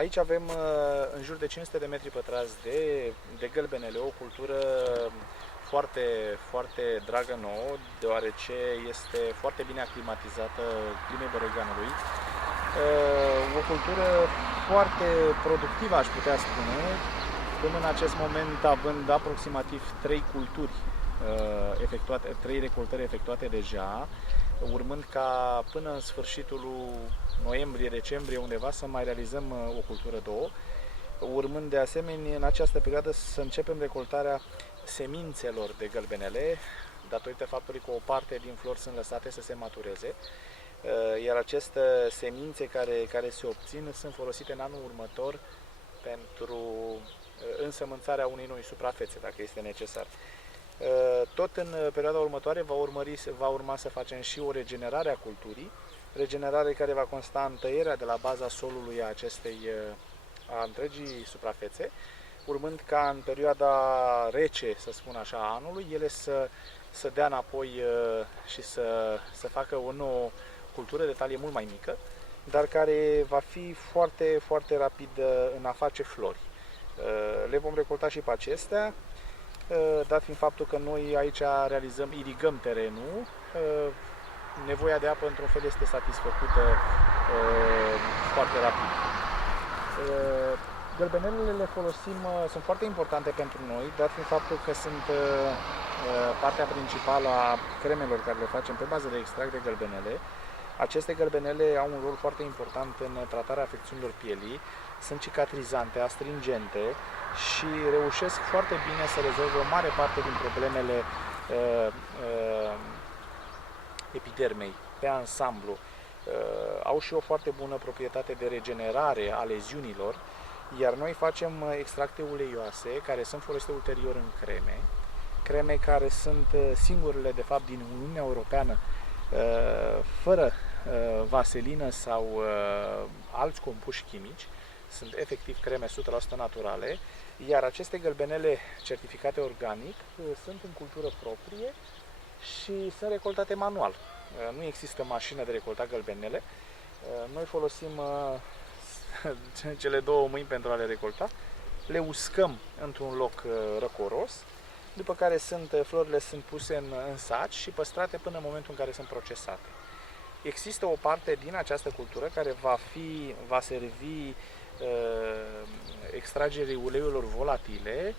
Aici avem în jur de 500 de metri pătrați de gălbenele, o cultură foarte, foarte dragă nouă, deoarece este foarte bine aclimatizată climei Băreganului. O cultură foarte productivă, aș putea spune, până în acest moment având aproximativ 3 culturi efectuate, 3 recoltări efectuate deja, urmând ca până în sfârșitul noiembrie-decembrie undeva să mai realizăm o cultură, două, urmând de asemenea în această perioadă să începem recoltarea semințelor de gălbenele, datorită faptului că o parte din flori sunt lăsate să se matureze, iar aceste semințe care se obțin sunt folosite în anul următor pentru însămânțarea unei noi suprafețe, dacă este necesar. Tot în perioada următoare va urma să facem și o regenerare a culturii, regenerare care va consta în tăierea de la baza solului a întregii suprafețe, urmând ca în perioada rece, să spun așa, a anului, ele să dea înapoi și să facă o nouă cultură de talie mult mai mică, dar care va fi foarte, foarte rapid în a face flori. Le vom recolta și pe acestea, dat fiind faptul că noi aici irigăm terenul, nevoia de apă într-un fel este satisfăcută foarte rapid. Gălbenelele le folosim, sunt foarte importante pentru noi, dat fiind faptul că sunt partea principală a cremelor care le facem pe bază de extract de gălbenele. Aceste gălbenele au un rol foarte important în tratarea afecțiunilor pielii, sunt cicatrizante, astringente și reușesc foarte bine să rezolve o mare parte din problemele epidermei pe ansamblu. Au și o foarte bună proprietate de regenerare a leziunilor, iar noi facem extracte uleioase care sunt folosite ulterior în creme care sunt singurele de fapt din Uniunea Europeană fără vaselină sau alți compuși chimici, sunt efectiv creme 100% naturale, iar aceste gălbenele certificate organic sunt în cultură proprie și sunt recoltate manual. Nu există mașină de recoltat gălbenele, noi folosim cele două mâini pentru a le recolta, le uscăm într-un loc răcoros, după care florile sunt puse în saci și păstrate până în momentul în care sunt procesate. Există o parte din această cultură care va servi extragerii uleiurilor volatile,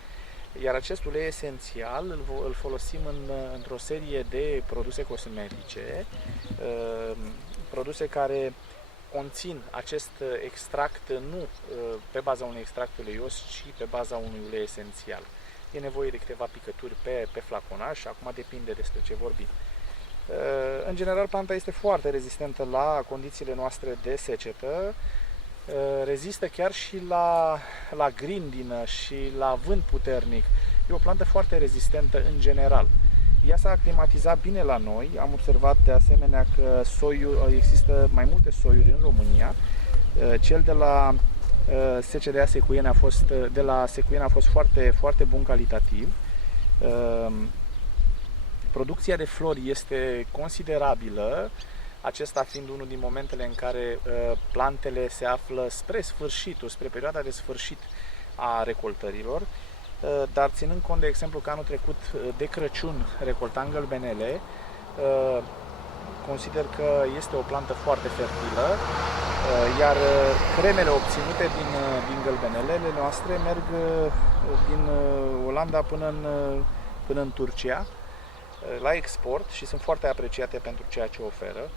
iar acest ulei esențial îl folosim într-o serie de produse cosmetice, produse care conțin acest extract nu pe baza unui extract uleios, ci pe baza unui ulei esențial. E nevoie de câteva picături pe flaconaj și acum depinde despre ce vorbim. În general, planta este foarte rezistentă la condițiile noastre de secetă, rezistă chiar și la grindină și la vânt puternic. E o plantă foarte rezistentă în general. Ea s-a aclimatizat bine la noi, am observat de asemenea că există mai multe soiuri în România. Cel de la SCDA Secuieni a fost foarte, foarte bun calitativ. Producția de flori este considerabilă, acesta fiind unul din momentele în care plantele se află spre perioada de sfârșit a recoltărilor, dar ținând cont de exemplu că anul trecut de Crăciun recoltam gălbenele, consider că este o plantă foarte fertilă, iar cremele obținute din gălbenelele noastre merg din Olanda până în Turcia la export și sunt foarte apreciate pentru ceea ce oferă,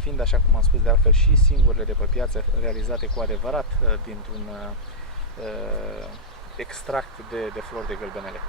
fiind, așa cum am spus de altfel, și singurele de pe piață realizate cu adevărat dintr-un extract de flori de gălbenele.